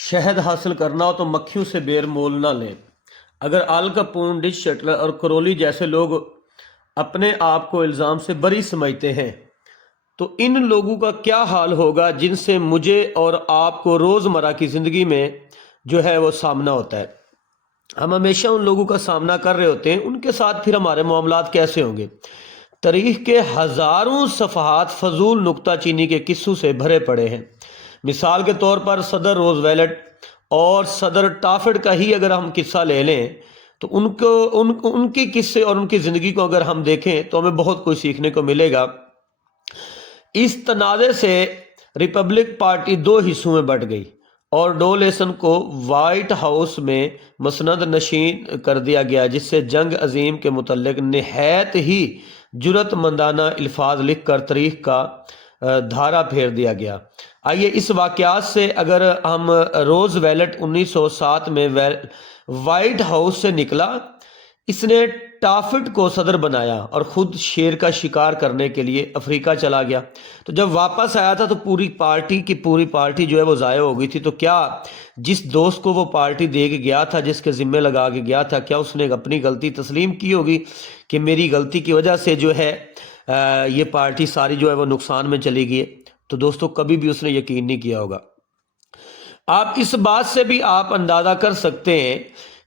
शहद हासिल करना हो तो मक्खियों से बेर मोल ना लें। अगर आल कपूर, डिश शटलर और करोली जैसे लोग अपने आप को इल्ज़ाम से बरी समझते हैं तो इन लोगों का क्या हाल होगा जिनसे मुझे और आपको रोज़मर्रा की ज़िंदगी में जो है वो सामना होता है। हम हमेशा उन लोगों का सामना कर रहे होते हैं, उनके साथ फिर हमारे मामलात कैसे होंगे। तारीख के हज़ारों सफ़हात फजूल नुक्ताचीनी के किस्सों से भरे पड़े हैं। मिसाल के तौर पर सदर रोज़वेल्ट और सदर टाफिड का ही अगर हम किस्सा ले लें तो उनकी किस्से और उनकी ज़िंदगी को अगर हम देखें तो हमें बहुत कुछ सीखने को मिलेगा। इस तनाज़े से रिपब्लिक पार्टी दो हिस्सों में बंट गई और डोलेसन को वाइट हाउस में मसनद नशीन कर दिया गया, जिससे जंग अजीम के मुतल्लिक निहायत ही जुरतमंदाना अल्फाज लिख कर तारीख का धारा फेर दिया गया। आइए इस वाक़यात से अगर हम रोज़वेल्ट 1907 में वाइट हाउस से निकला, इसने टाफिड को सदर बनाया और ख़ुद शेर का शिकार करने के लिए अफ्रीका चला गया। तो जब वापस आया था तो पूरी पार्टी जो है वो ज़ाया हो गई थी। तो क्या जिस दोस्त को वो पार्टी दे के गया था, जिसके ज़िम्मे लगा के गया था, क्या उसने अपनी गलती तस्लीम की होगी कि मेरी गलती की वजह से जो है ये पार्टी सारी जो है वो नुकसान में चली गई? तो दोस्तों कभी भी उसने यकीन नहीं किया होगा। आप इस बात से भी आप अंदाज़ा कर सकते हैं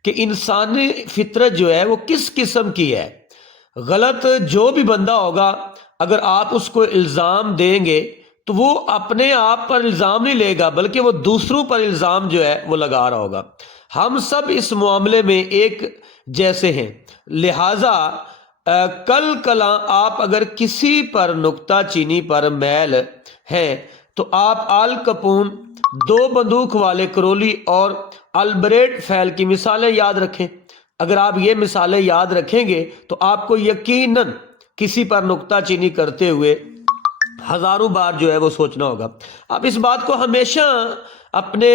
कि इंसानी फितरत जो है वो किस किस्म की है। गलत जो भी बंदा होगा, अगर आप उसको इल्ज़ाम देंगे तो वो अपने आप पर इल्ज़ाम नहीं लेगा, बल्कि वो दूसरों पर इल्ज़ाम जो है वो लगा रहा होगा। हम सब इस मामले में एक जैसे हैं, लिहाजा कल कला आप अगर किसी पर नुक्ता चीनी पर मैल हैं तो आप आल कपूर, दो बंदूक वाले करोली और अल्ब्रेट फैल की मिसालें याद रखें। अगर आप ये मिसालें याद रखेंगे तो आपको यकीनन किसी पर नुक्ताचीनी करते हुए हजारों बार जो है वो सोचना होगा। आप इस बात को हमेशा अपने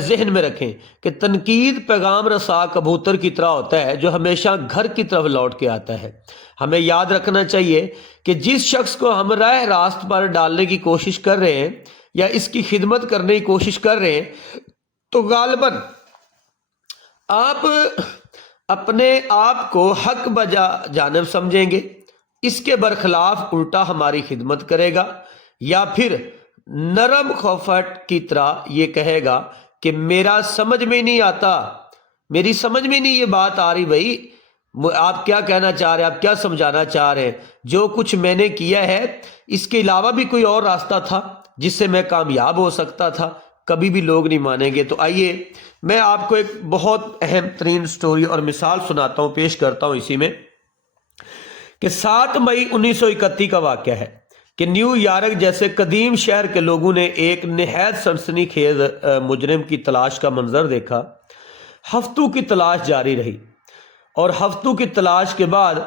जहन में रखें कि तनकीद पैगाम रसा कबूतर की तरह होता है जो हमेशा घर की तरफ लौट के आता है। हमें याद रखना चाहिए कि जिस शख्स को हम राह रास्त पर डालने की कोशिश कर रहे हैं या इसकी खिदमत करने की कोशिश कर रहे हैं तो गालिबन आप अपने आप को हक बजा जानब समझेंगे, इसके बरखिलाफ उल्टा हमारी खिदमत करेगा, या फिर नरम खौफट की तरह ये कहेगा कि मेरा समझ में नहीं आता, मेरी समझ में नहीं ये बात आ रही, भाई आप क्या कहना चाह रहे हैं, आप क्या समझाना चाह रहे हैं। जो कुछ मैंने किया है इसके अलावा भी कोई और रास्ता था जिससे मैं कामयाब हो सकता था, कभी भी लोग नहीं मानेंगे। तो आइए मैं आपको एक बहुत अहम तरीन स्टोरी और मिसाल सुनाता हूं, पेश करता हूं इसी में कि 7 मई 1931 का वाक़या है कि न्यूयॉर्क जैसे कदीम शहर के लोगों ने एक निहायत सनसनीखेज मुजरिम की तलाश का मंजर देखा। हफ्तों की तलाश जारी रही और हफ्तों की तलाश के बाद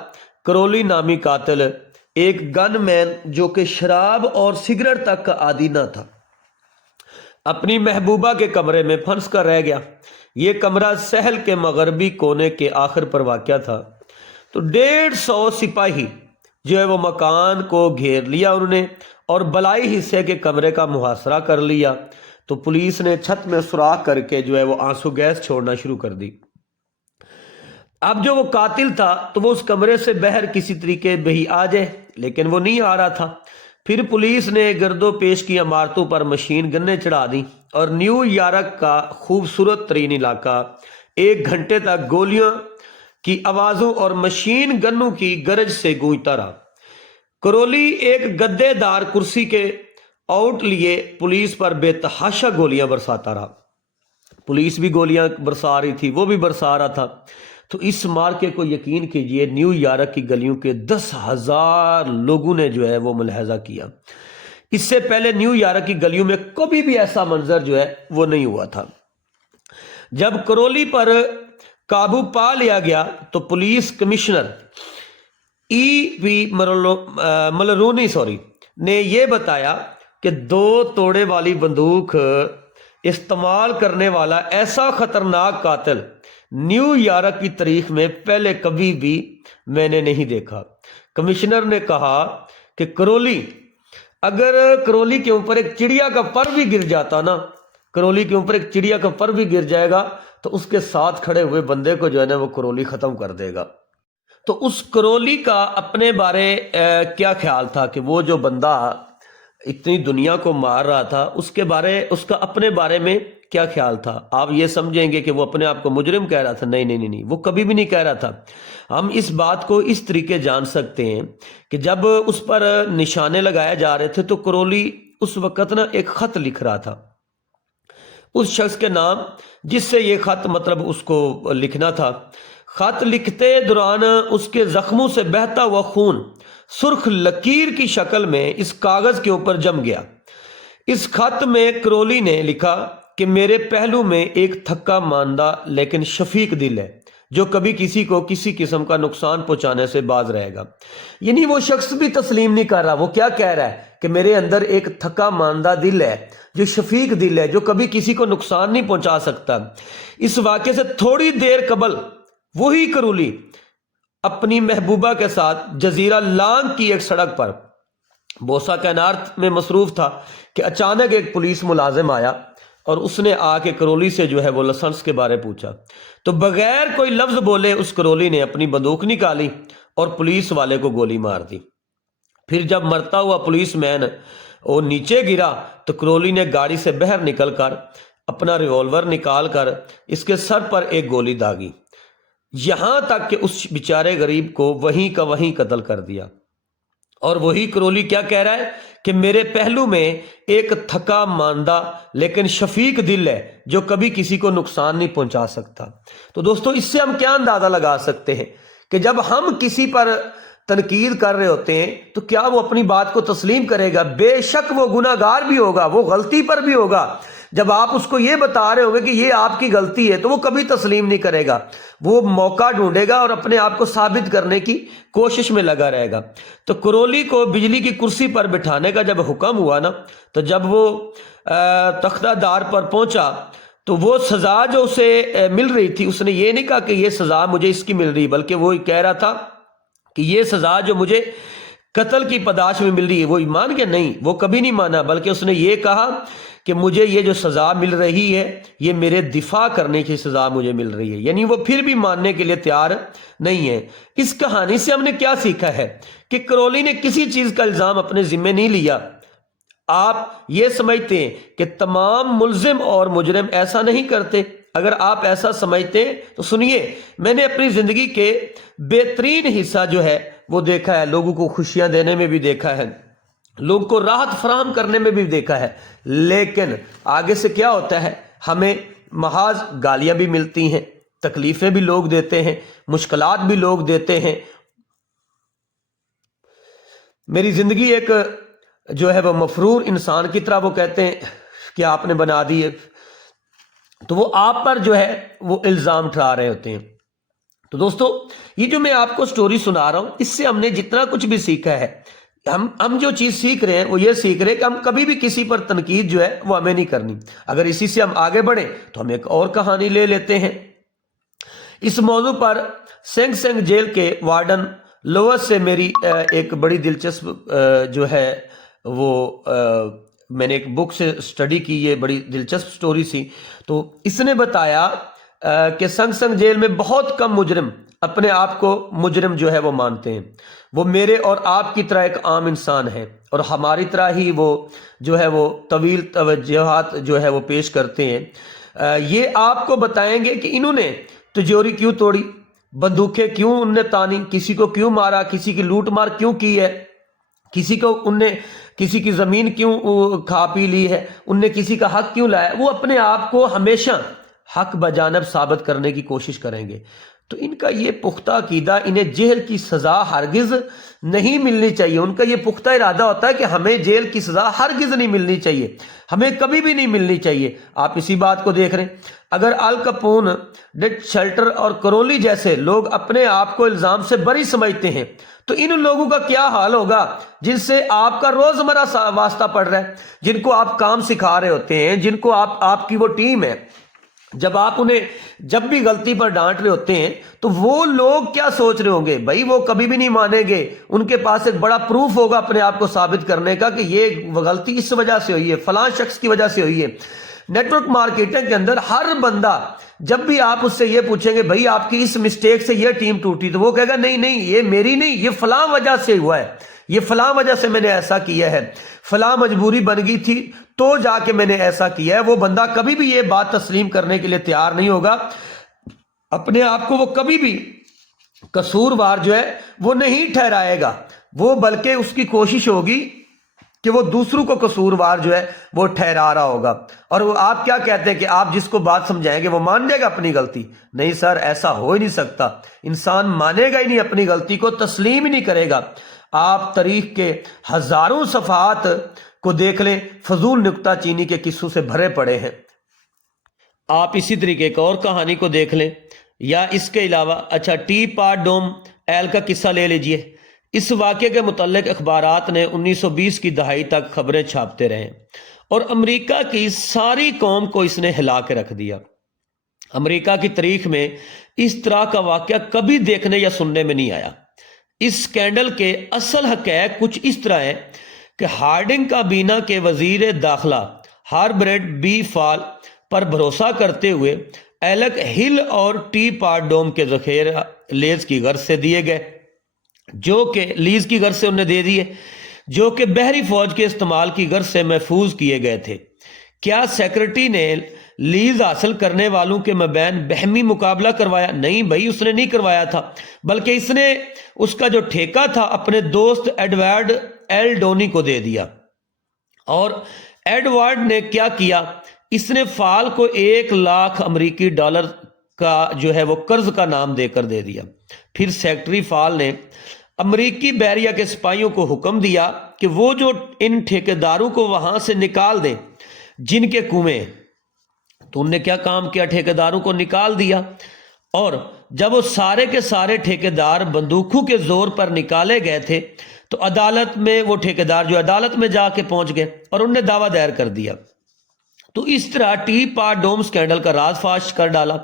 करोली नामी कातिल, एक गनमैन जो कि शराब और सिगरेट तक का आदी न था, अपनी महबूबा के कमरे में फंस कर रह गया। ये कमरा सहल के मगरबी कोने के आखिर पर वाक़या था। तो 150 सिपाही जो है वो मकान को घेर लिया उन्होंने और बलाई हिस्से के कमरे का मुहासरा कर लिया। तो पुलिस ने छत में सुराख करके जो है वो आंसू गैस छोड़ना शुरू कर दी। अब जो वो कातिल था तो वो उस कमरे से बहर किसी तरीके बही आ जाए, लेकिन वो नहीं आ रहा था। फिर पुलिस ने गर्दो पेश की इमारतों पर मशीन गन्ने चढ़ा दी और न्यूयॉर्क का खूबसूरत तरीन इलाका 1 घंटे तक गोलियों की आवाज़ों और मशीन गन्नों की गरज से गूंजता रहा। करोली एक गद्देदार कुर्सी के आउट लिए पुलिस पर बेतहाशा गोलियां बरसाता रहा। पुलिस भी गोलियां बरसा रही थी, वो भी बरसा रहा था। तो इस मार्के को यकीन कीजिए न्यूयॉर्क की गलियों के 10,000 लोगों ने जो है वो मुलाहजा किया। इससे पहले न्यूयॉर्क की गलियों में कभी भी ऐसा मंजर जो है वो नहीं हुआ था। जब करोली पर काबू पा लिया गया तो पुलिस कमिश्नर E.P. मलरूनी ने यह बताया कि 2 तोड़े वाली बंदूक इस्तेमाल करने वाला ऐसा खतरनाक कातिल न्यूयॉर्क की तारीख में पहले कभी भी मैंने नहीं देखा। कमिश्नर ने कहा कि अगर करोली के ऊपर एक चिड़िया का पर भी गिर जाता ना, करोली के ऊपर एक चिड़िया का पर भी गिर जाएगा तो उसके साथ खड़े हुए बंदे को जो है ना वो करोली खत्म कर देगा। तो उस करोली का अपने बारे क्या ख्याल था कि वो जो बंदा इतनी दुनिया को मार रहा था उसका अपने बारे में क्या ख्याल था? आप ये समझेंगे कि वो अपने आप को मुजरिम कह रहा था। नहीं नहीं नहीं नहीं, वो कभी भी नहीं कह रहा था। हम इस बात को इस तरीके जान सकते हैं कि जब उस पर निशाने लगाए जा रहे थे तो करोली उस वक्त ना एक खत लिख रहा था उस शख्स के नाम जिससे ये खत मतलब उसको लिखना था। खत लिखते दौरान उसके जख्मों से बहता हुआ खून सुर्ख लकीर की शक्ल में इस कागज के ऊपर जम गया। इस खत में करोली ने लिखा कि मेरे पहलू में एक थक्का मांदा लेकिन शफीक दिल है जो कभी किसी को किसी किस्म का नुकसान पहुंचाने से बाज रहेगा। यानी वो शख्स भी तस्लीम नहीं कर रहा। वो क्या कह रहा है कि मेरे अंदर एक थका मांदा दिल है जो शफीक दिल है जो कभी किसी को नुकसान नहीं पहुंचा सकता। इस वाक़े से थोड़ी देर कबल वही करोली अपनी महबूबा के साथ जजीरा लांग की एक सड़क पर बोसा कैनार में मसरूफ था कि अचानक एक पुलिस मुलाजिम आया और उसने आके करोली से जो है वो लाइसेंस के बारे पूछा। तो बगैर कोई लफ्ज बोले उस करोली ने अपनी बंदूक निकाली और पुलिस वाले को गोली मार दी। फिर जब मरता हुआ पुलिस मैन वो नीचे गिरा तो करोली ने गाड़ी से बाहर निकलकर अपना रिवॉल्वर निकाल कर इसके सर पर एक गोली दागी, यहां तक कि उस बेचारे गरीब को वहीं का वहीं कत्ल कर दिया। और वही करोली क्या कह रहा है कि मेरे पहलू में एक थका मांदा लेकिन शफीक दिल है जो कभी किसी को नुकसान नहीं पहुंचा सकता। तो दोस्तों इससे हम क्या अंदाजा लगा सकते हैं कि जब हम किसी पर तनकीद कर रहे होते हैं तो क्या वो अपनी बात को तस्लीम करेगा? बेशक वो गुनाहगार भी होगा, वो गलती पर भी होगा। जब आप उसको ये बता रहे होंगे कि ये आपकी गलती है तो वो कभी तस्लीम नहीं करेगा। वो मौका ढूंढेगा और अपने आप को साबित करने की कोशिश में लगा रहेगा। तो करोली को बिजली की कुर्सी पर बिठाने का जब हुक्म हुआ ना तो जब वो तख्तादार पर पहुंचा तो वो सजा जो उसे मिल रही थी उसने ये नहीं कहा कि ये सजा मुझे इसकी मिल रही, बल्कि वो कह रहा था कि ये सजा जो मुझे कत्ल की पदाश में मिल रही है वो मान के नहीं, वो कभी नहीं माना, बल्कि उसने ये कहा कि मुझे ये जो सजा मिल रही है ये मेरे दिफा करने की सजा मुझे मिल रही है। यानी वो फिर भी मानने के लिए तैयार नहीं है। इस कहानी से हमने क्या सीखा है कि करोली ने किसी चीज का इल्जाम अपने जिम्मे नहीं लिया। आप ये समझते हैं कि तमाम मुल्जिम और मुजरिम ऐसा नहीं करते। अगर आप ऐसा समझते हैं तो सुनिए, मैंने अपनी जिंदगी के बेहतरीन हिस्सा जो है वो देखा है, लोगों को खुशियां देने में भी देखा है, लोगों को राहत फराहम करने में भी देखा है, लेकिन आगे से क्या होता है हमें महाज गालियां भी मिलती हैं, तकलीफें भी लोग देते हैं, मुश्किलात भी लोग देते हैं। मेरी जिंदगी एक जो है वो मफरूर इंसान की तरह वो कहते हैं कि आपने बना दी है, तो वो आप पर जो है वो इल्जाम ठहरा रहे होते हैं। तो दोस्तों ये जो मैं आपको स्टोरी सुना रहा हूं इससे हमने जितना कुछ भी सीखा है, हम जो चीज सीख रहे हैं वो ये सीख रहे हैं कि हम कभी भी किसी पर तनकीद जो है वो हमें नहीं करनी। अगर इसी से हम आगे बढ़े तो हम एक और कहानी ले लेते हैं। इस मौजू पर सिंह सिंह जेल के वार्डन लोवस से मेरी एक बड़ी दिलचस्प जो है वो मैंने एक बुक से स्टडी की, ये बड़ी दिलचस्प स्टोरी सी। तो इसने बताया कि संग संग जेल में बहुत कम मुजरिम अपने आप को मुजरिम जो है वो मानते हैं। वो मेरे और आपकी तरह एक आम इंसान है और हमारी तरह ही वो जो है वो तवील तवज्जुहात जो है वो पेश करते हैं। ये आपको बताएंगे कि इन्होंने तिजोरी क्यों तोड़ी, बंदूकें क्यों उनने तानी, किसी को क्यों मारा, किसी की लूट मार क्यों की है, किसी को उनने किसी की जमीन क्यों खा पी ली है, उनने किसी का हक क्यों लाया। वो अपने आप को हमेशा हक बजानब साबित करने की कोशिश करेंगे। तो इनका ये पुख्ता अकीदा, इन्हें जेल की सजा हरगिज नहीं मिलनी चाहिए। उनका ये पुख्ता इरादा होता है कि हमें जेल की सजा हरगिज नहीं मिलनी चाहिए, हमें कभी भी नहीं मिलनी चाहिए। आप इसी बात को देख रहे हैं। अगर अल कैपोन, डेथ शेल्टर और करोली जैसे लोग अपने आप को इल्जाम से बरी समझते हैं तो इन लोगों का क्या हाल होगा जिनसे आपका रोजमर्रा वास्ता पड़ रहा है, जिनको आप काम सिखा रहे होते हैं, जिनको आपकी वो टीम है। जब आप उन्हें जब भी गलती पर डांट रहे होते हैं तो वो लोग क्या सोच रहे होंगे? भाई वो कभी भी नहीं मानेंगे, उनके पास एक बड़ा प्रूफ होगा अपने आप को साबित करने का कि ये गलती इस वजह से हुई है, फलां शख्स की वजह से हुई है। نیٹ ورک مارکیٹنگ کے اندر ہر بندہ جب بھی آپ اس سے یہ پوچھیں گے بھائی آپ کی اس مسٹیک سے یہ ٹیم ٹوٹی، تو وہ کہے گا نہیں نہیں یہ میری نہیں، یہ فلاں وجہ سے ہوا ہے، یہ فلاں وجہ سے میں نے ایسا کیا ہے، فلاں مجبوری بن گئی تھی تو جا کے میں نے ایسا کیا ہے۔ وہ بندہ کبھی بھی یہ بات تسلیم کرنے کے لیے تیار نہیں ہوگا، اپنے آپ کو وہ کبھی بھی قصوروار جو ہے وہ نہیں ٹھہرائے گا، وہ بلکہ اس کی کوشش ہوگی کہ وہ دوسروں کو قصوروار جو ہے وہ ٹھہرا رہا ہوگا۔ اور وہ آپ کیا کہتے ہیں کہ آپ جس کو بات سمجھائیں گے وہ مان جائے گا اپنی غلطی؟ نہیں سر، ایسا ہو ہی نہیں سکتا، انسان مانے گا ہی نہیں اپنی غلطی کو، تسلیم ہی نہیں کرے گا۔ آپ تاریخ کے ہزاروں صفحات کو دیکھ لیں، فضول نکتہ چینی کے قصوں سے بھرے پڑے ہیں۔ آپ اسی طریقے ایک اور کہانی کو دیکھ لیں، یا اس کے علاوہ اچھا ٹی پاٹ ڈوم ایل کا قصہ لے لیجئے۔ اس واقعے کے متعلق اخبارات نے 1920 کی دہائی تک خبریں چھاپتے رہے اور امریکہ کی ساری قوم کو اس نے ہلا کے رکھ دیا۔ امریکہ کی تاریخ میں اس طرح کا واقعہ کبھی دیکھنے یا سننے میں نہیں آیا۔ اس سکینڈل کے اصل حقائق کچھ اس طرح ہے کہ ہارڈنگ کابینہ کے وزیر داخلہ ہاربرٹ بی فال پر بھروسہ کرتے ہوئے ایلک ہل اور ٹی پاٹ ڈوم کے ذخیرہ لیز کی غرض سے دیے گئے، جو کہ لیز کی غرض سے انہیں دے دیے، جو کہ بحری فوج کے استعمال کی غرض سے محفوظ کیے گئے تھے۔ کیا سیکرٹری نے لیز حاصل کرنے والوں کے مابین بہمی مقابلہ کروایا؟ نہیں بھائی، اس نے نہیں کروایا تھا، بلکہ اس نے اس کا جو ٹھیکہ تھا اپنے دوست ایڈورڈ ایل ڈونی کو دے دیا۔ اور ایڈورڈ نے کیا کیا؟ اس نے فال کو 1,00,000 امریکی ڈالر کا جو ہے وہ قرض کا نام دے کر دے دیا۔ پھر سیکرٹری فال نے امریکی بحریہ کے سپاہیوں کو حکم دیا کہ وہ جو ان ٹھیکیداروں کو وہاں سے نکال دیں جن کے کنویں، تو انہوں نے کیا کام کیا؟ ٹھیکیداروں کو نکال دیا، اور جب وہ سارے کے سارے ٹھیکیدار بندوقوں کے زور پر نکالے گئے تھے تو عدالت میں وہ ٹھیکیدار جو عدالت میں جا کے پہنچ گئے اور انہوں نے دعویٰ دائر کر دیا۔ تو اس طرح ٹی پاٹ ڈوم سکینڈل کا راز فاش کر ڈالا۔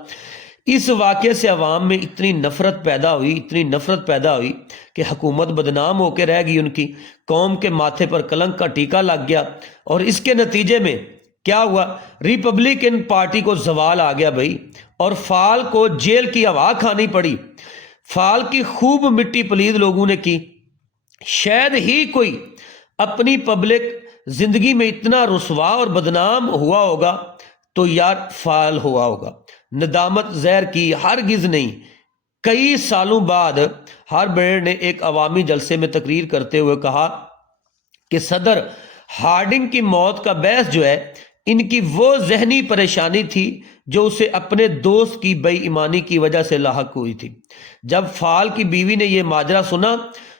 اس واقعے سے عوام میں اتنی نفرت پیدا ہوئی کہ حکومت بدنام ہو کے رہ گئی، ان کی قوم کے ماتھے پر کلنک کا ٹیکہ لگ گیا، اور اس کے نتیجے میں کیا ہوا؟ ریپبلکن پارٹی کو زوال آ گیا بھائی، اور فال کو جیل کی ہوا کھانی پڑی۔ فال کی خوب مٹی پلید لوگوں نے کی، شاید ہی کوئی اپنی پبلک زندگی میں اتنا رسوا اور بدنام ہوا ہوگا تو یار فال ہوا ہوگا۔ ندامت زہر کی ہرگز نہیں۔ کئی سالوں بعد ہاربرٹ نے ایک عوامی جلسے میں تقریر کرتے ہوئے کہا کہ صدر ہارڈنگ کی موت کا باعث جو ہے ان کی وہ ذہنی پریشانی تھی جو اسے اپنے دوست کی بے ایمانی کی وجہ سے لاحق ہوئی تھی۔ جب فال کی بیوی نے یہ ماجرا سنا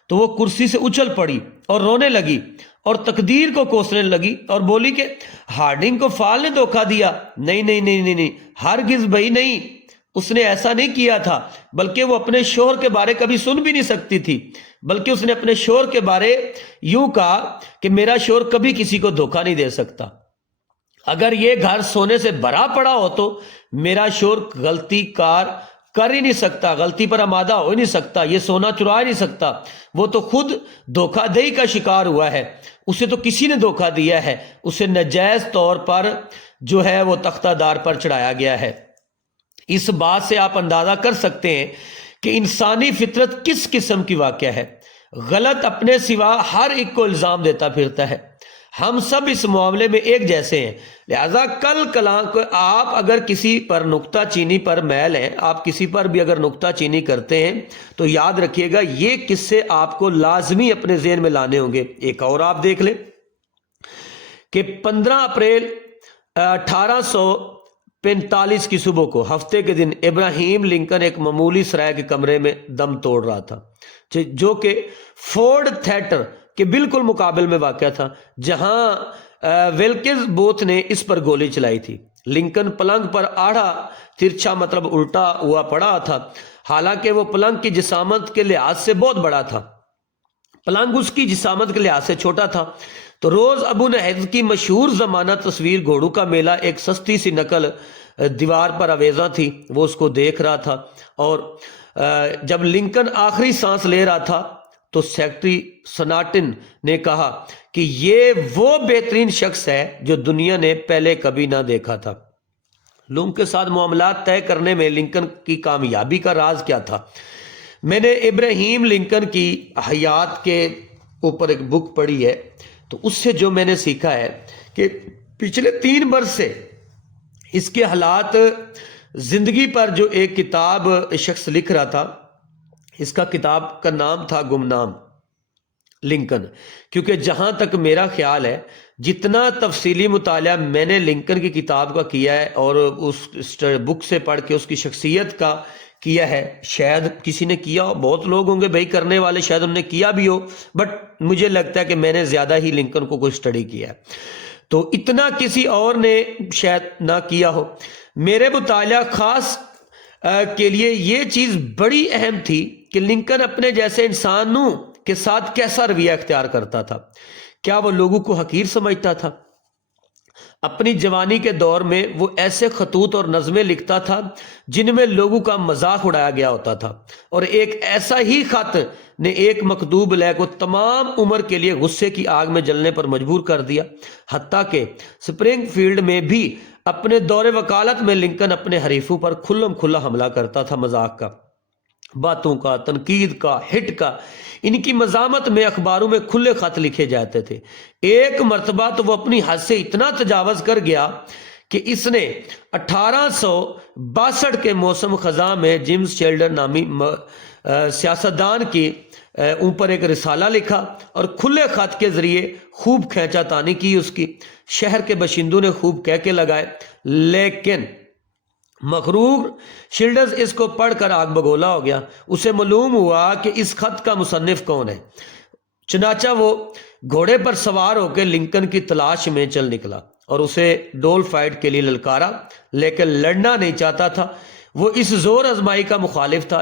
تو وہ کرسی سے اچھل پڑی اور رونے لگی اور تقدیر کو کوسنے لگی اور بولی کہ ہارڈنگ کو فال نے دھوکہ دیا۔ نہیں نہیں نہیں نہیں نہیں، ہرگز بھائی نہیں، اس نے ایسا نہیں کیا تھا، بلکہ وہ اپنے شوہر کے بارے کبھی سن بھی نہیں سکتی تھی، بلکہ اس نے اپنے شوہر کے بارے یوں کہا کہ میرا شوہر کبھی کسی کو دھوکہ نہیں دے سکتا، اگر یہ گھر سونے سے بھرا پڑا ہو تو میرا شوہر غلطی کار کر ہی نہیں سکتا، غلطی پر آمادہ ہو ہی نہیں سکتا، یہ سونا چرا ہی نہیں سکتا، وہ تو خود دھوکہ دہی کا شکار ہوا ہے، اسے تو کسی نے دھوکہ دیا ہے، اسے ناجائز طور پر جو ہے وہ تختہ دار پر چڑھایا گیا ہے۔ اس بات سے آپ اندازہ کر سکتے ہیں کہ انسانی فطرت کس قسم کی واقعہ ہے۔ غلط اپنے سوا ہر ایک کو الزام دیتا پھرتا ہے۔ ہم سب اس معاملے میں ایک جیسے ہیں، لہذا کل کلام کو آپ اگر کسی پر نکتہ چینی پر میل ہیں، آپ کسی پر بھی اگر نکتہ چینی کرتے ہیں تو یاد رکھیے گا یہ قصے آپ کو لازمی اپنے ذہن میں لانے ہوں گے۔ ایک اور آپ دیکھ لیں کہ 15 اپریل 1845 کی صبح کو ہفتے کے دن ابراہیم لنکن ایک معمولی سرائے کے کمرے میں دم توڑ رہا تھا، جو کہ فورڈ تھیٹر کے بالکل مقابل میں واقع تھا، جہاں ویلکز بوتھ نے اس پر گولی چلائی تھی۔ لنکن پلنگ پر آڑھا ترچھا مطلب الٹا ہوا پڑا تھا، حالانکہ وہ پلنگ کی جسامت کے لحاظ سے بہت بڑا تھا، پلنگ اس کی جسامت کے لحاظ سے چھوٹا تھا۔ تو روز ابو نہید کی مشہور زمانہ تصویر گھوڑوں کا میلہ ایک سستی سی نقل دیوار پر آویزاں تھی، وہ اس کو دیکھ رہا تھا، اور جب لنکن آخری سانس لے رہا تھا तो सेक्रेटरी सनाटिन ने कहा कि ये वो बेहतरीन शख्स है जो दुनिया ने पहले कभी ना देखा था। लोगों के साथ मामलात तय करने में लिंकन की कामयाबी का राज क्या था? मैंने इब्राहिम लिंकन की हयात के ऊपर एक बुक पढ़ी है, तो उससे जो मैंने सीखा है कि पिछले 3 वर्ष से इसके हालात जिंदगी पर जो एक किताब शख्स लिख रहा था, इसका किताब का नाम था गुमनाम लिंकन। क्योंकि जहां तक मेरा ख्याल है, जितना तफसीली मुताला मैंने लिंकन की किताब का किया है और उस बुक से पढ़ के उसकी शख्सियत का किया है, शायद किसी ने किया हो, बहुत लोग होंगे भाई करने वाले, शायद उन्होंने किया भी हो, बट मुझे लगता है कि मैंने ज्यादा ही लिंकन को कोई स्टडी किया है, तो इतना किसी और ने शायद ना किया हो। मेरे मुताला खास के लिए ये चीज बड़ी अहम थी कि लिंकन अपने जैसे इंसानों के साथ कैसा रवैया इख्तियार करता था। क्या वो लोगों को हकीर समझता था? अपनी जवानी के दौर में वो ऐसे खतूत और नज़में लिखता था जिनमें लोगों का मजाक उड़ाया गया होता था, और एक ऐसा ही खत ने एक मकतूब लय को तमाम उम्र के लिए गुस्से की आग में जलने पर मजबूर कर दिया। हत्ता के स्प्रिंगफील्ड में भी अपने दौरे वकालत में लिंकन अपने हरीफों पर खुल्लम खुल्ला हमला करता था, मजाक का, बातों का, तनकीद का, हिट का। इनकी मजामत में अखबारों में खुले खत लिखे जाते थे। एक मर्तबा तो वो अपनी हद से इतना तजावज कर गया कि इसने 1862 के मौसम खजा में जेम्स चिल्ड्रन नामी सियासतदान के ऊपर एक रिसाला लिखा और खुले खत के जरिए खूब खींचातानी की उसकी। शहर के बशिंदों ने खूब कह के लगाए, लेकिन मखरूर शिल्डर्स इसको पढ़कर आग बगोला हो गया। उसे मालूम हुआ कि इस खत का मुसन्निफ कौन है। चुनाचा वो घोड़े पर सवार होकर लिंकन की तलाश में चल निकला और उसे डोल फाइट के लिए ललकारा, लेकिन लड़ना नहीं चाहता था। वो इस जोर आजमाई का मुखालिफ था,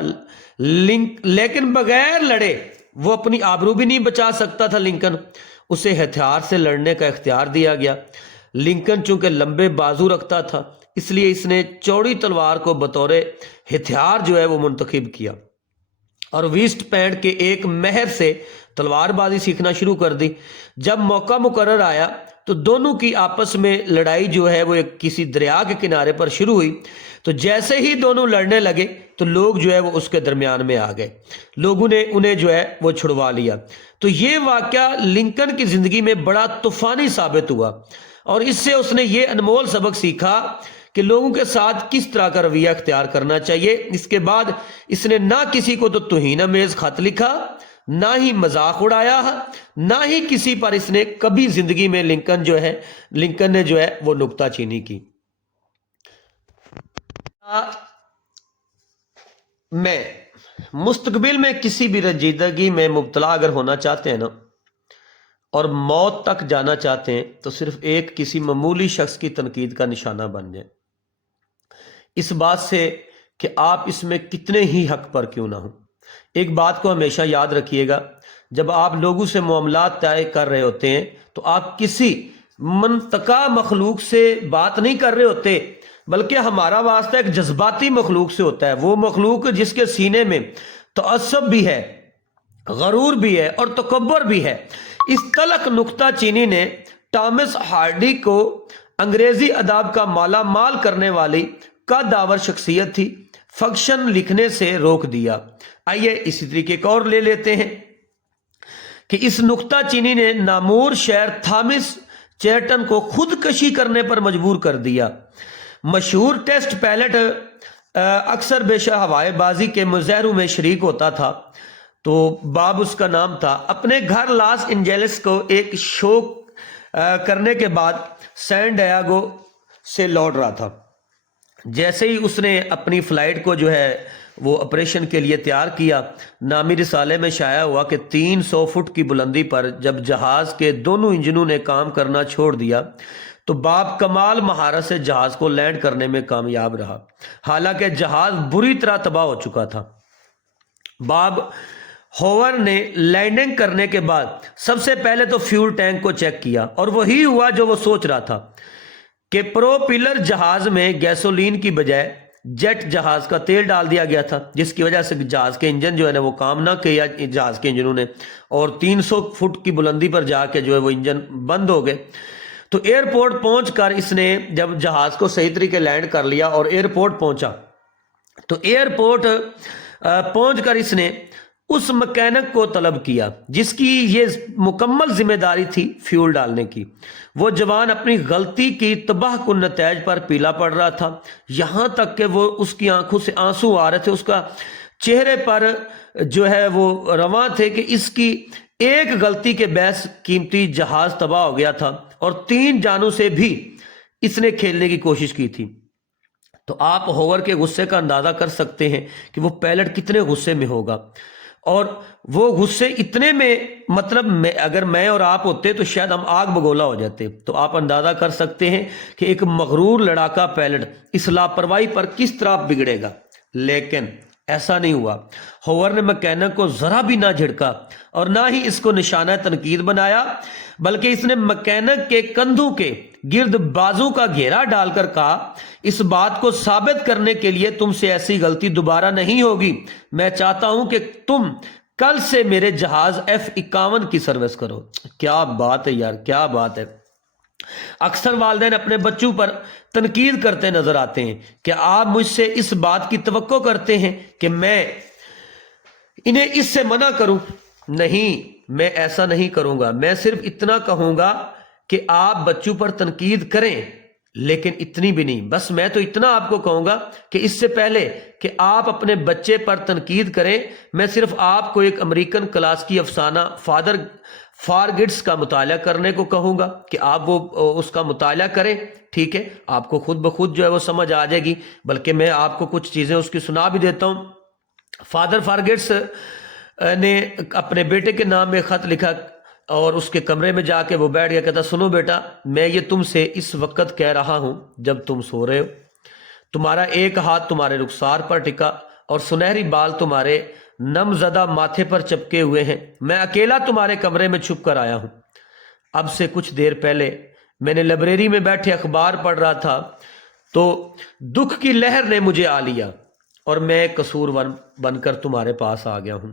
लेकिन बगैर लड़े वो अपनी आबरू भी नहीं बचा सकता था लिंकन। उसे हथियार से लड़ने का इख्तियार दिया गया। लिंकन चूंकि लंबे बाजू रखता था, इसलिए इसने चौड़ी तलवार को बतौर हथियार जो है वो मुंतखब किया और वेस्ट पैंट के एक महर से तलवारबाजी सीखना शुरू कर दी। जब मौका मुकर्रर आया तो दोनों की आपस में लड़ाई जो है वो एक किसी दरिया के किनारे पर शुरू हुई। तो जैसे ही दोनों लड़ने लगे तो लोग जो है वो उसके दरमियान में आ गए। लोगों ने उन्हें जो है वो छुड़वा लिया। तो ये वाकया लिंकन की जिंदगी में बड़ा तूफानी साबित हुआ और इससे उसने ये अनमोल सबक सीखा कि लोगों के साथ किस तरह का रवैया अख्तियार करना चाहिए। इसके बाद इसने ना किसी को तो तौहीन अमेज खत लिखा, ना ही मजाक उड़ाया, ना ही किसी पर इसने कभी जिंदगी में लिंकन ने जो है वो नुक्ताचीनी की। मैं मुस्तकबिल में किसी भी रंजीदगी में मुब्तला अगर होना चाहते हैं ना और मौत तक जाना चाहते हैं तो सिर्फ एक किसी मामूली शख्स की तनकीद का निशाना बन जाए, इस बात से कि आप इसमें कितने ही हक पर क्यों ना हो। एक बात को हमेशा याद रखिएगा, जब आप लोगों से मामलात तय कर रहे होते हैं तो आप किसी मनतका मखलूक से बात नहीं कर रहे होते, बल्कि हमारा वास्ता एक जज्बाती मखलूक से होता है। वो मखलूक जिसके सीने में तअस्सुब भी है, गरूर भी है और तकब्बुर भी है। इस तलख नुक्ता चीनी ने टॉमस हार्डी को अंग्रेजी अदाब का माला माल करने वाली का दावर शख्सियत थी, फंक्शन लिखने से रोक दिया। आइए इसी तरीके एक और ले लेते हैं कि इस नुक्ता चीनी ने नामूर शहर थॉमस चेयरटन को खुदकशी करने पर मजबूर कर दिया। मशहूर टेस्ट पायलट अक्सर बेशा हवाएबाजी के मुजाहरों में शरीक होता था, तो बाब उसका नाम था। अपने घर लॉस एंजेलिस को एक शो करने के बाद सैन डिएगो से लौट रहा था। जैसे ही उसने अपनी फ्लाइट को जो है वो ऑपरेशन के लिए तैयार किया, नामी रिसाले में शाया हुआ कि 300 फुट की बुलंदी पर जब जहाज के दोनों इंजनों ने काम करना छोड़ दिया तो बाब कमाल महारत से जहाज को लैंड करने में कामयाब रहा। हालांकि जहाज बुरी तरह तबाह हो चुका था। बाब होवर ने लैंडिंग करने के बाद सबसे पहले तो फ्यूल टैंक को चेक किया और वही हुआ जो वो सोच रहा था कि प्रोपिलर जहाज में गैसोलीन की बजाय जेट जहाज का तेल डाल दिया गया था, जिसकी वजह से जहाज के इंजन जो है ना वो काम ना किया जहाज के इंजनों ने, और 300 फुट की बुलंदी पर जाके जो है वो इंजन बंद हो गए। तो एयरपोर्ट पहुंचकर इसने जब जहाज को सही तरीके लैंड कर लिया और एयरपोर्ट पहुंचा, तो एयरपोर्ट पहुंचकर इसने उस मैकेनिक को तलब किया जिसकी ये मुकम्मल जिम्मेदारी थी फ्यूल डालने की। वो जवान अपनी गलती की तबाहकुन नतैज पर पीला पड़ रहा था, यहां तक कि वो उसकी आंखों से आंसू आ रहे थे, उसका चेहरे पर जो है वो रवां थे कि इसकी एक गलती के बहस कीमती जहाज तबाह हो गया था और 3 जानों से भी इसने खेलने की कोशिश की थी। तो आप होवर के गुस्से का अंदाजा कर सकते हैं कि वो पायलट कितने गुस्से में होगा, और वो गुस्से इतने में मतलब अगर मैं और आप होते तो शायद हम आग बगोला हो जाते। तो आप अंदाजा कर सकते हैं कि एक मगरूर लड़ाका पायलट इस लापरवाही पर किस तरह बिगड़ेगा। लेकिन ऐसा नहीं हुआ। होवर ने मैकेनिक को जरा भी ना झिड़का और ना ही इसको निशाना तनकीद बनाया, बल्कि इसने मैकेनिक के कंधों के गिर्द बाजू का घेरा डालकर कहा, इस बात को साबित करने के लिए तुमसे ऐसी गलती दोबारा नहीं होगी। मैं चाहता हूं कि तुम कल से मेरे जहाज F-51 की सर्विस करो। क्या बात है यार, क्या बात है। अक्सर वालिदैन अपने बच्चों पर तनकीद करते नजर आते हैं। क्या आप मुझसे इस बात की तवक्को करते हैं कि मैं इन्हें इससे मना करूं? नहीं, मैं ऐसा नहीं करूंगा। मैं सिर्फ इतना कहूंगा कि आप बच्चों पर तनकीद करें, लेकिन इतनी भी नहीं। बस मैं तो इतना आपको कहूंगा कि इससे पहले कि आप अपने बच्चे पर तनकीद करें, मैं सिर्फ आपको एक अमेरिकन क्लास की अफसाना फादर फॉरगिट्स का मुताला करने को कहूंगा कि आप वो उसका मुताला करें। ठीक है, आपको खुद ब खुद जो है वो समझ आ जाएगी। बल्कि मैं आपको कुछ चीजें उसकी सुना भी देता हूं। फादर फॉरगिट्स ने अपने बेटे के नाम में खत लिखा और उसके कमरे में जाके वो बैठ गया। कहता, सुनो बेटा, मैं ये तुमसे इस वक्त कह रहा हूं जब तुम सो रहे हो। तुम्हारा एक हाथ तुम्हारे रुखसार पर टिका और सुनहरी बाल तुम्हारे नमजदा माथे पर चपके हुए हैं। मैं अकेला तुम्हारे कमरे में छुप कर आया हूं। अब से कुछ देर पहले मैंने लाइब्रेरी में बैठे अखबार पढ़ रहा था तो दुख की लहर ने मुझे आ लिया और मैं कसूरवार बनकर तुम्हारे पास आ गया हूं।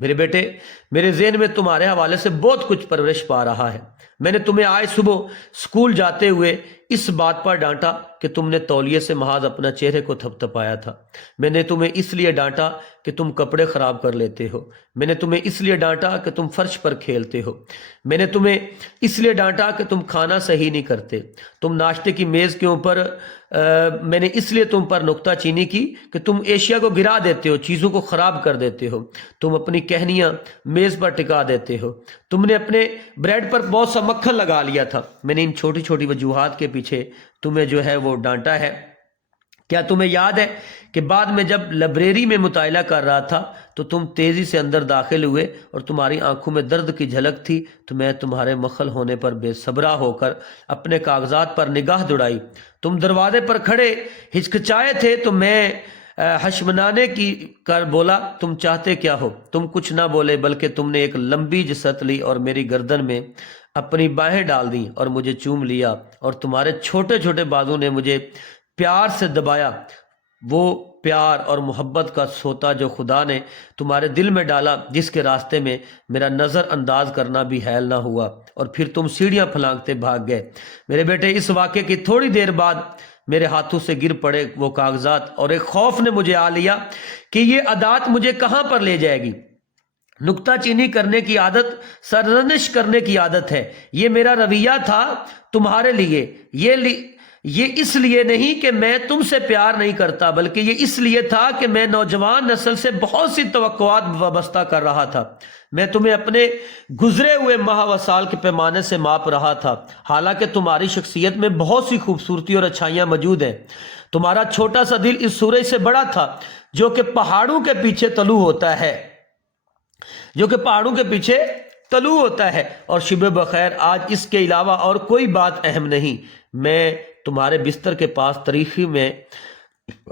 मेरे बेटे, मेरे ज़हन में तुम्हारे हवाले से बहुत कुछ परवरिश पा रहा है। मैंने तुम्हें आज सुबह स्कूल जाते हुए इस बात पर डांटा कि तुमने तौलिए से महज अपना चेहरे को थपथपाया था। मैंने तुम्हें इसलिए डांटा कि तुम कपड़े खराब कर लेते हो। मैंने तुम्हें इसलिए डांटा कि तुम फर्श पर खेलते हो। मैंने तुम्हें इसलिए डांटा कि तुम खाना सही नहीं करते। तुम नाश्ते की मेज़ के ऊपर मैंने इसलिए तुम पर नुक्ताचीनी की कि तुम एशिया को गिरा देते हो, चीज़ों को ख़राब कर देते हो। तुम अपनी कहनियाँ मेज़ पर टिका देते हो। तुमने अपने ब्रेड पर बहुत सा मक्खन लगा लिया था। मैंने इन छोटी छोटी वजूहात के पीछे तुम्हें जो है वो डांटा है। क्या तुम्हें याद है कि बाद में जब लाइब्रेरी में मुताला कर रहा था तो तुम तेज़ी से अंदर दाखिल हुए और तुम्हारी आंखों में दर्द की झलक थी, तो मैं तुम्हारे मखल होने पर बेसब्रा होकर अपने कागजात पर निगाह दौड़ाई। तुम दरवाजे पर खड़े हिचकिचाए थे तो मैं हशमनाने की कर बोला, तुम चाहते क्या हो? तुम कुछ ना बोले, बल्कि तुमने एक लंबी जिसत ली और मेरी गर्दन में अपनी बाहें डाल दी और मुझे चूम लिया और तुम्हारे छोटे छोटे बाजू ने मुझे प्यार से दबाया। वो प्यार और मोहब्बत का सोता जो खुदा ने तुम्हारे दिल में डाला, जिसके रास्ते में मेरा नज़र अंदाज करना भी हैल ना हुआ, और फिर तुम सीढ़ियां फलांगते भाग गए। मेरे बेटे, इस वाक़े की थोड़ी देर बाद मेरे हाथों से गिर पड़े वो कागजात और एक खौफ ने मुझे आ लिया कि ये आदत मुझे कहाँ पर ले जाएगी। नुक्ताचीनी करने की आदत, सरजनिश करने की आदत है। ये मेरा रवैया था तुम्हारे लिए। ये इसलिए नहीं कि मैं तुमसे प्यार नहीं करता, बल्कि ये इसलिए था कि मैं नौजवान नस्ल से बहुत सी तवक्कुआत वाबस्ता कर रहा था। मैं तुम्हें अपने गुजरे हुए माह व साल के पैमाने से माप रहा था। हालांकि तुम्हारी शख्सियत में बहुत सी खूबसूरती और अच्छाइयाँ मौजूद हैं। तुम्हारा छोटा सा दिल इस सूरज से बड़ा था जो कि पहाड़ों के पीछे तलू होता है, और शिब बखैर, आज इसके अलावा और कोई बात अहम नहीं। मैं तुम्हारे बिस्तर के पास तरीखी में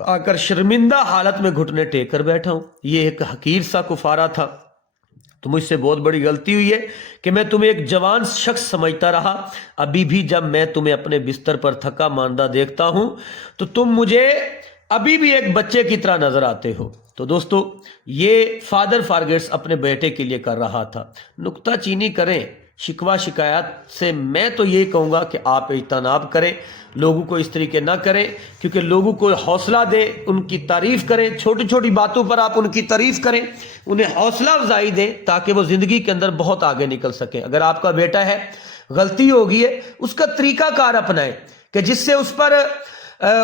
आकर शर्मिंदा हालत में घुटने टेक कर बैठा हूं। ये एक हकीर सा कुफारा था। तो मुझसे बहुत बड़ी गलती हुई है कि मैं तुम्हें एक जवान शख्स समझता रहा। अभी भी जब मैं तुम्हें अपने बिस्तर पर थका मांदा देखता हूं तो तुम मुझे अभी भी एक बच्चे की तरह नजर आते हो। तो दोस्तों, ये फादर फारगेट्स अपने बेटे के लिए कर रहा था। नुक्ताचीनी करें, शिकवा शिकायत से मैं तो ये कहूँगा कि आप इज्तनाब करें, लोगों को इस तरीके ना करें, क्योंकि लोगों को हौसला दें, उनकी तारीफ करें, छोटी छोटी बातों पर आप उनकी तारीफ करें, उन्हें हौसला अफजाई दें ताकि वो ज़िंदगी के अंदर बहुत आगे निकल सकें। अगर आपका बेटा है, गलती होगी है, उसका तरीकाकार अपनाएं कि जिससे उस पर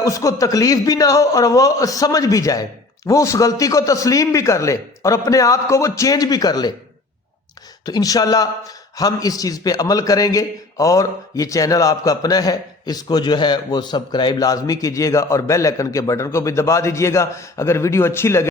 उसको तकलीफ भी ना हो और वो समझ भी जाए, वो उस गलती को तस्लीम भी कर ले और अपने आप को वो चेंज भी कर ले। तो इंशाल्लाह हम इस चीज़ पे अमल करेंगे। और ये चैनल आपका अपना है, इसको जो है वो सब्सक्राइब लाजमी कीजिएगा और बेल आइकन के बटन को भी दबा दीजिएगा। अगर वीडियो अच्छी लगे